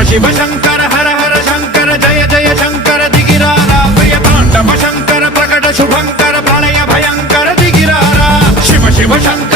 शिव शंकर हर हर शंकर जय जय शंकर दिगिरारा प्रिय तांडव शंकर प्रकट शुभंकर प्रलय भयंकर दिगिरारा शिव शिव शंकर